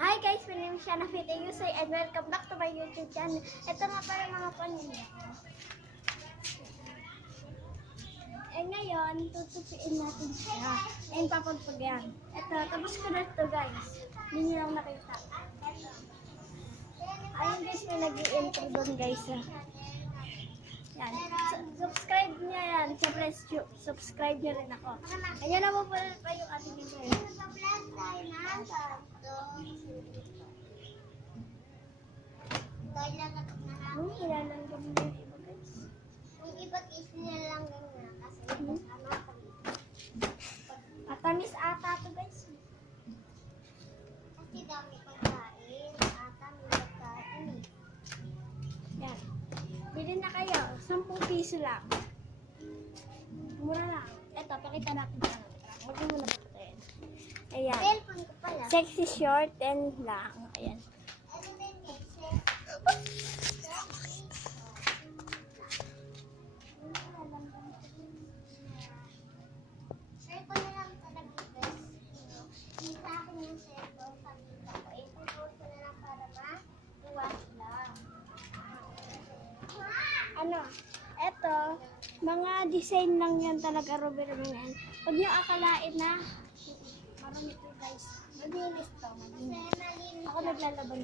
Hi guys, my name is Shana Fite Yusay and welcome back to my YouTube channel. Ito nga pala mga pamilya. Eh ngayon, tutupiin natin siya. And papagpagyan. Ito, tapos ko na ito guys. Hindi niyo lang nakita. Ito. Ayun guys, may nag-i-intro doon guys. Yan. Subscribe niya yan. Siyempre, subscribe niyo rin ako. Ayun na po pala pa yung ating video. Nag-vlog tayo na ganito. Dahil nalagot na namin. Ilalang kami yung iba guys. Yung iba is nilalanggam na kasi kasama kami. Matamis ata to guys. Kasi dami pagkain. Ata may pagkain eh. Yan. Bili na kayo. 10 piso lang. Mura lang. Ito, pakita natin sa Huwag mo muna patayin. Ayan. Cellphone ko pala. Sexy short and lang. Ayan. Ano din guys? Cellphone na lang talaga guys. Hindi sa akin yung cellphone. Pagkita ko. Ipupulot ko na lang para ma-iwas lang. Ano? Ito, mga design lang yan talaga, Robert yan. Huwag niyo akalain na marami ito guys. Malinis to. Kasi Malinis. malinis Ako lang. naglalaban.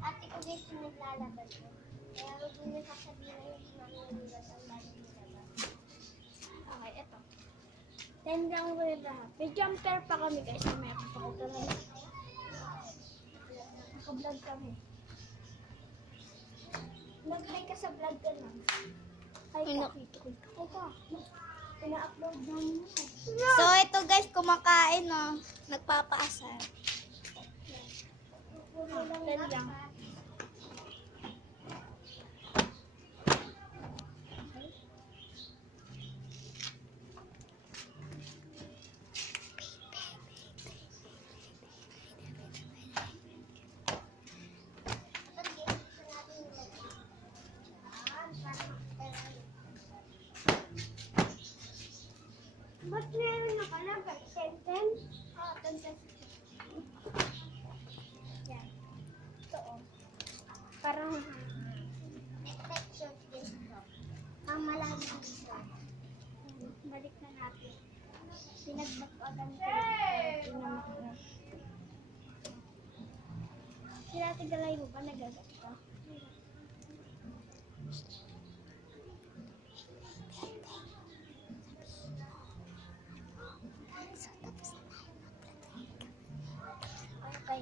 Ate ko guys yung naglalaban ko. Kaya huwag niyo sasabihin na hindi mangingigas ang bago nilabas. Okay, ito. 10 lang ko yung lahat. May jumper pa kami guys. Meron pa ko talaga. Naka-vlog kami. Nag-hi ka sa vlog ka lang. Hi Ay, ka. nakita ko. Hi ka. Pina-upload namin mo. So, ito guys, kumakain no. Nagpapaasar. 10 lang. Ba't meron nakalagay? 10? Oo, 10 pesos. Yan. Ito o. Parang Reflection dito. Ang malaki dito. balik na natin. Pinagbabagan ko. Si Ate Galay mo ba nagagat ka? Okay.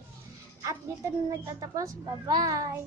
At dito na nagtatapos. Bye-bye!